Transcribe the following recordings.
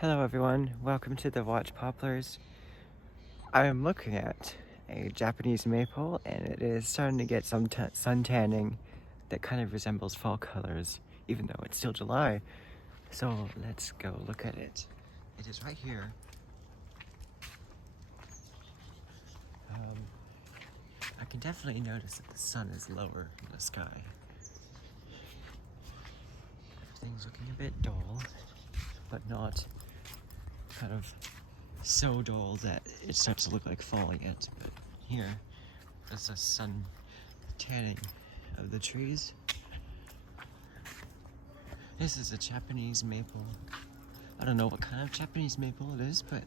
Hello everyone, welcome to the Watch Poplars. I am looking at a Japanese maple and it is starting to get some sun tanning that kind of resembles fall colors, even though it's still July. So let's go look at it. It is right here. I can definitely notice that the sun is lower in the sky. Everything's looking a bit dull, but not kind of so dull that it starts to look like fall yet. But here, there's a sun tanning of the trees. This is a Japanese maple. I don't know what kind of Japanese maple it is, but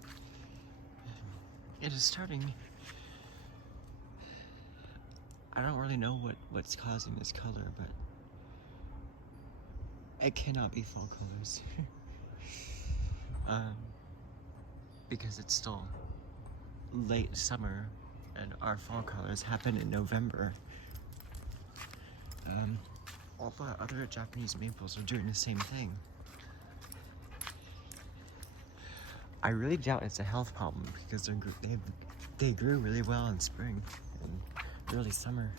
it is starting. I don't really know what's causing this color, but it cannot be fall colors. Because it's still late summer and our fall colors happen in November. All the other Japanese maples are doing the same thing. I really doubt it's a health problem because they grew really well in spring and early summer.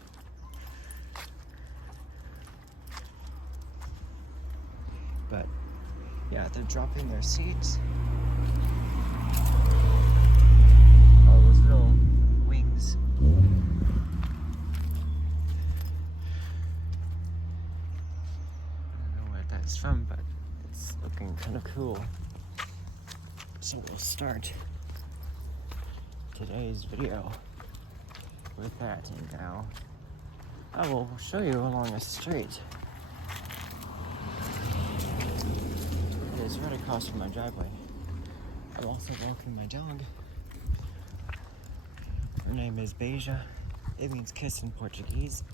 But yeah, they're dropping their seeds. All those little wings. I don't know what that's from, but it's looking kind of cool. So we'll start today's video with that, and now I will show you along a street. It is right across from my driveway. I'm also walking my dog. Her name is Beja. It means kiss in Portuguese.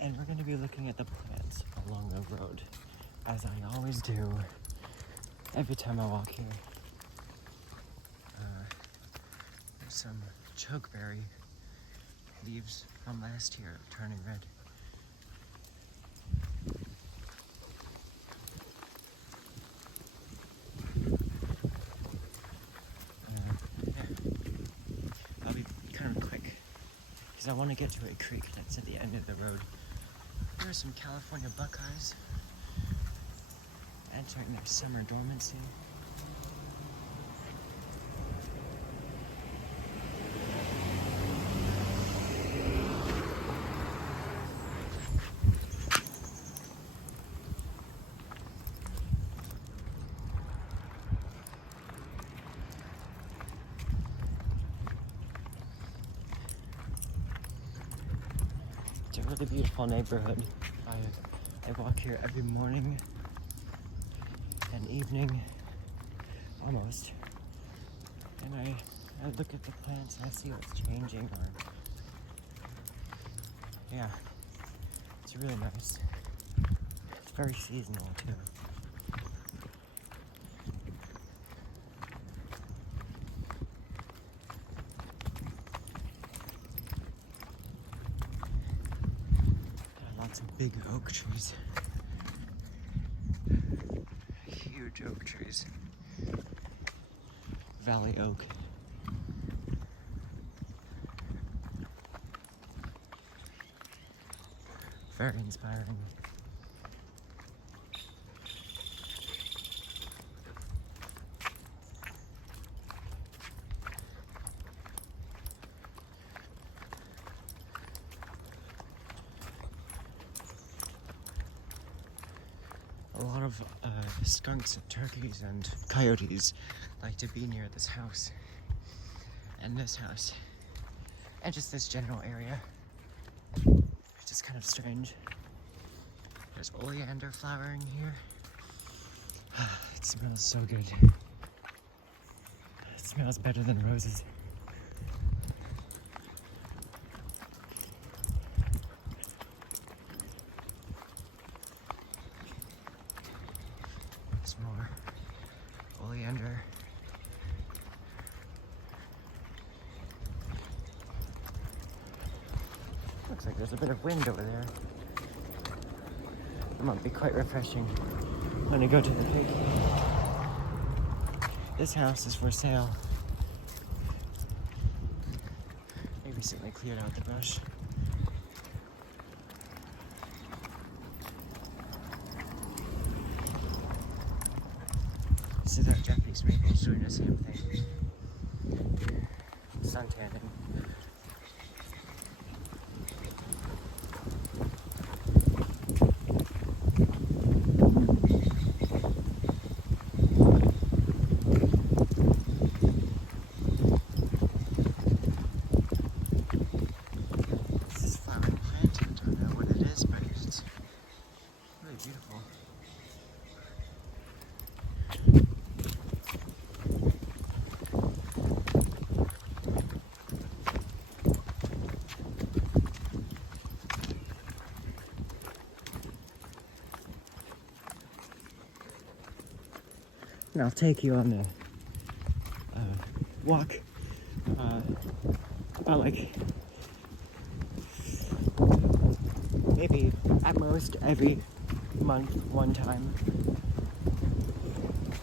And we're going to be looking at the plants along the road, as I always do every time I walk here. There's some chokeberry leaves from last year turning red. I'll be kind of quick because I want to get to a creek that's at the end of the road. There are some California buckeyes entering their summer dormancy. It's a really beautiful neighborhood. I walk here every morning and evening, almost, and I look at the plants and I see what's changing, or yeah, it's really nice. It's very seasonal too. Lots of big oak trees. Huge oak trees. Valley oak. Very inspiring. A lot of skunks and turkeys and coyotes like to be near this house and this house and just this general area, which is kind of strange. There's oleander flowering here. It smells so good. It smells better than roses. More oleander. Looks like there's a bit of wind over there. It might be quite refreshing when I go to the creek. This house is for sale. They recently cleared out the brush. This is our Japanese maples doing the same thing. Sun tanning. This is flowering plant. I don't know what it is, but it's really beautiful. And I'll take you on the walk about like maybe at most every month, one time,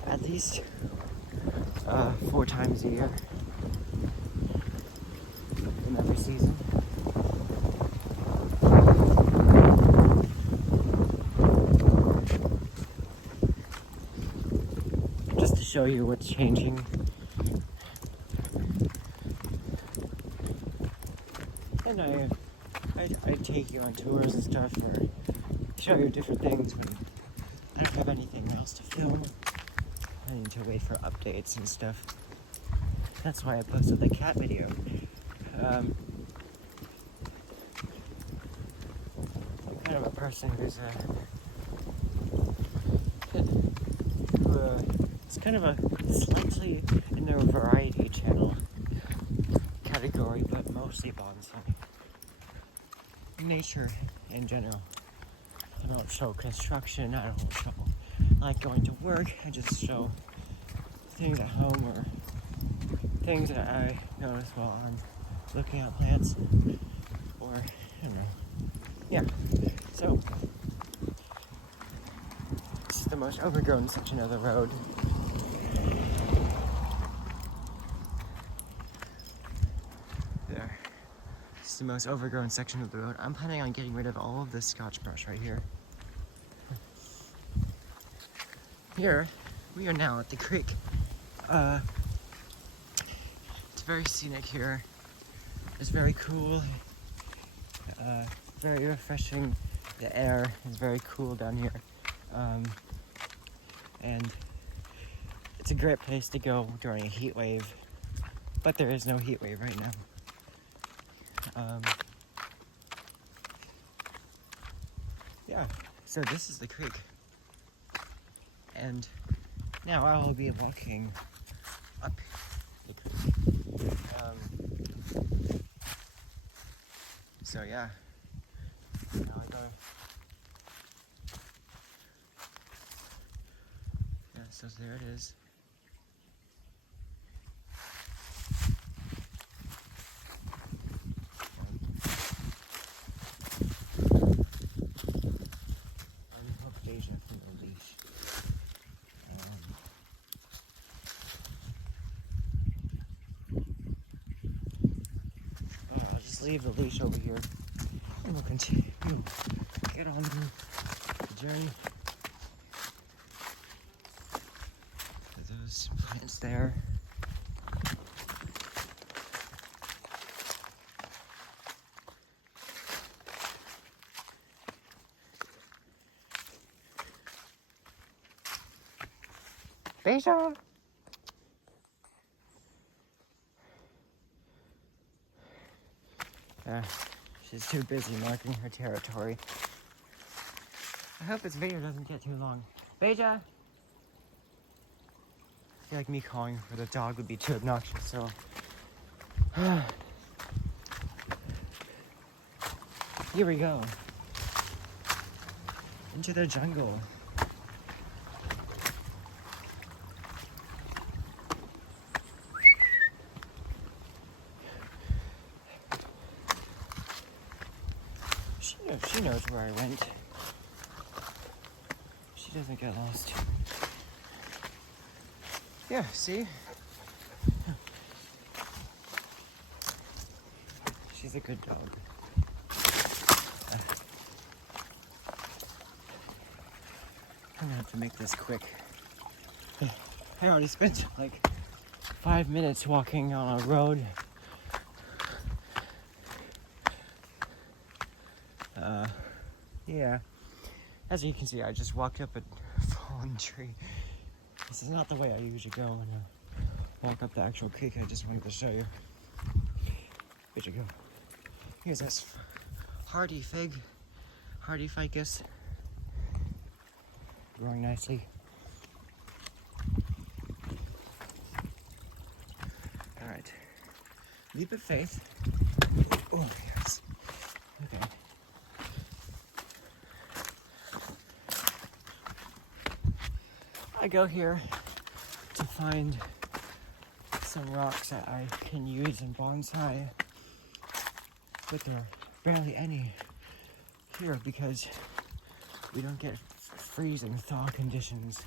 at least 4 times a year in every season. Just to show you what's changing. And I take you on tours and stuff, or show you different things when I don't have anything else to film. I need to wait for updates and stuff. That's why I posted the cat video. I'm kind of a person who's it's kind of a slightly in the variety channel category, but mostly bonsai. Nature in general. I don't show construction, I don't show like going to work, I just show things at home or things that I notice while I'm looking at plants, or I don't know. Yeah, so this is the most overgrown section of the road. There. This is the most overgrown section of the road. I'm planning on getting rid of all of this scotch brush right here. Here, we are now at the creek. It's very scenic here. It's very cool. Very refreshing. The air is very cool down here. And it's a great place to go during a heat wave. But there is no heat wave right now. Yeah, so this is the creek. And now I will be walking up the creek. So yeah, now I go. Yeah, so there it is. Unhook Deja from the leash. I'll just leave the leash over here and we'll continue. Get on the journey. Those plants there. Beja! She's too busy marking her territory. I hope this video doesn't get too long. Beja! I feel like me calling for the dog would be too obnoxious, so... Here we go. Into the jungle. She knows where I went. She doesn't get lost. Yeah, see? She's a good dog. I'm gonna have to make this quick. I already spent like 5 minutes walking on a road. Yeah. As you can see, I just walked up a fallen tree. This is not the way I usually go when I walk up the actual creek. I just wanted to show you. Where'd you go? Here's this hardy ficus, growing nicely. All right, leap of faith. Oh yes. Okay. I go here to find some rocks that I can use in bonsai, but there are barely any here because we don't get freezing thaw conditions.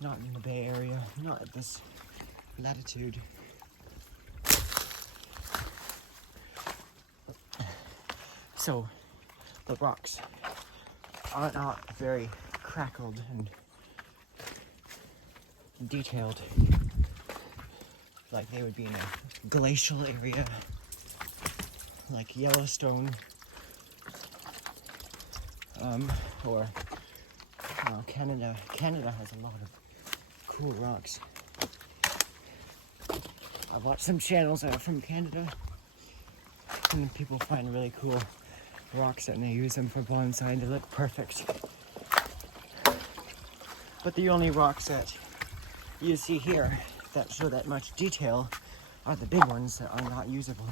Not in the Bay Area, not at this latitude. So the rocks are not very crackled and detailed like they would be in a glacial area like Yellowstone, or Canada. Canada has a lot of cool rocks. I've watched some channels that are from Canada, and people find really cool rocks and they use them for bonsai and they look perfect. But the only rocks that you see here that show that much detail are the big ones that are not usable,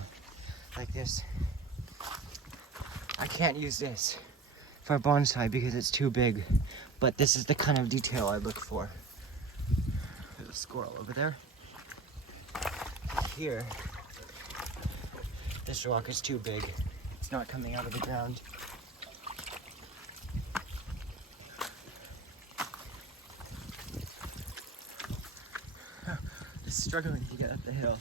like this. I can't use this for bonsai because it's too big, but this is the kind of detail I look for. There's a squirrel over there. Here, this rock is too big. It's not coming out of the ground. Just struggling to get up the hill.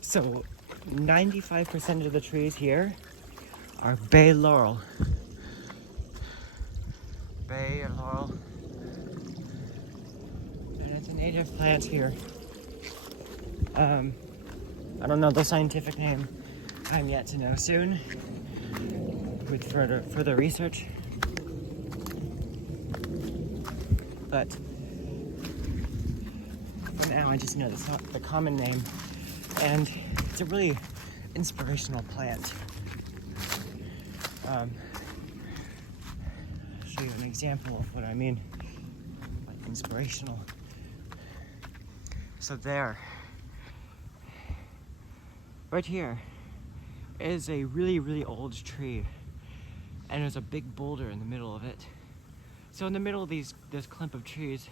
So 95% of the trees here are Bay Laurel. Bay Laurel. And it's a native plant here. I don't know the scientific name. I'm yet to know soon with further research. But for now, I just know that's not the common name. And it's a really inspirational plant. I'll show you an example of what I mean by inspirational. So there, right here, is a really old tree, and there's a big boulder in the middle of it. So in the middle of this clump of trees,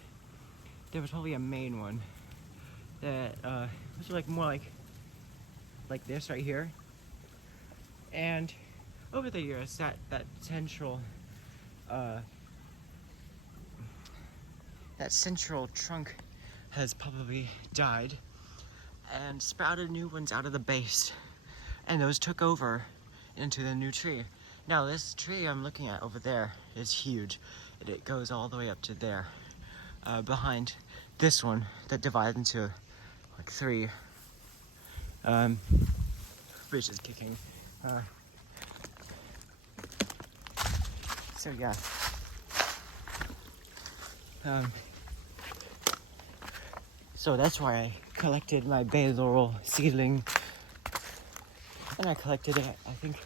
there was probably a main one that was like more like this right here, and over the years that central trunk has probably died and sprouted new ones out of the base, and those took over into the new tree. Now this tree I'm looking at over there is huge. It goes all the way up to there, behind this one that divided into like three. Bridge is kicking. So yeah. So that's why I collected my Bay Laurel seedling, and I collected it, I think,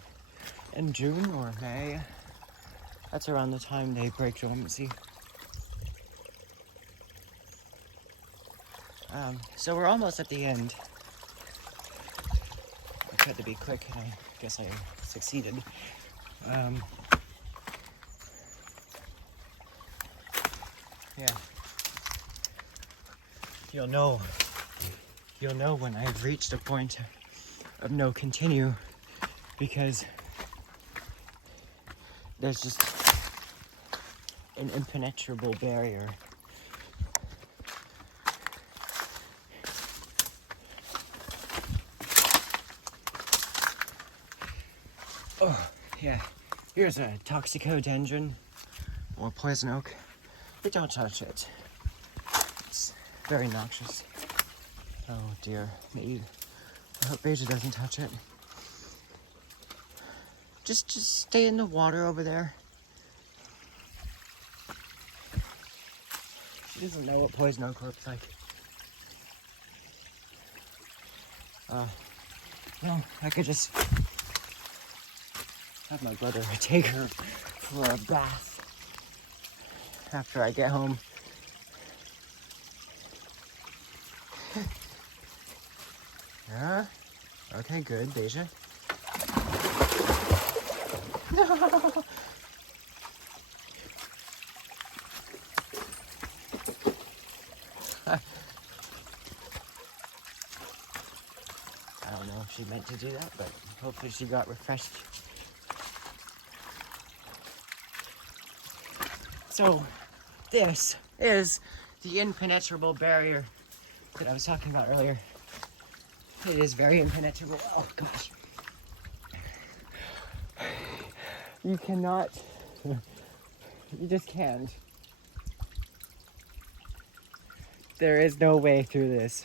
in June or May. That's around the time they break dormancy. So we're almost at the end. I tried to be quick, and I guess I succeeded. Yeah. You'll know when I've reached a point of no continue, because there's just an impenetrable barrier. Oh, yeah. Here's a toxicodendron or poison oak. But don't touch it. It's very noxious. Oh dear. I hope Beja doesn't touch it. Just stay in the water over there. She doesn't know what poison oak looks like. No, I could just have my brother take her for a bath after I get home. Yeah? Okay, good, Beja. I don't know if she meant to do that, but hopefully she got refreshed. So, this is the impenetrable barrier that I was talking about earlier. It is very impenetrable. Oh gosh. You cannot, you just can't. There is no way through this.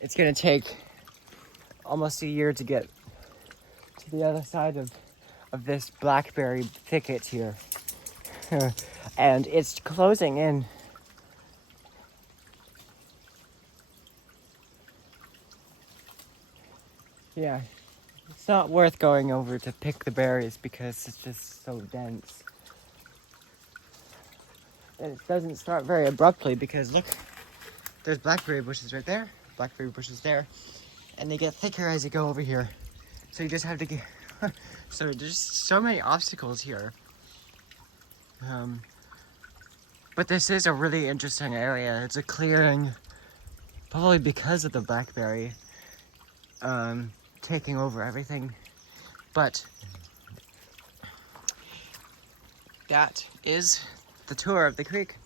It's gonna take almost a year to get to the other side of this blackberry thicket here. And it's closing in. Yeah, it's not worth going over to pick the berries because it's just so dense. And it doesn't start very abruptly because look, there's blackberry bushes right there, blackberry bushes there, and they get thicker as you go over here. So you just have to get, so there's so many obstacles here. But this is a really interesting area. It's a clearing, probably because of the blackberry taking over everything. But that is the tour of the creek.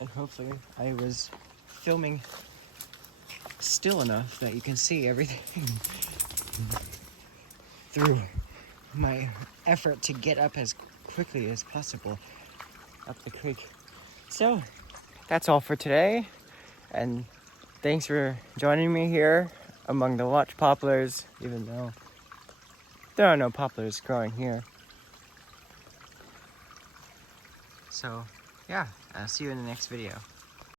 And hopefully I was filming still enough that you can see everything through my effort to get up as quickly as possible up the creek. So that's all for today, and thanks for joining me here among the watch poplars, even though there are no poplars growing here. So yeah, I'll see you in the next video.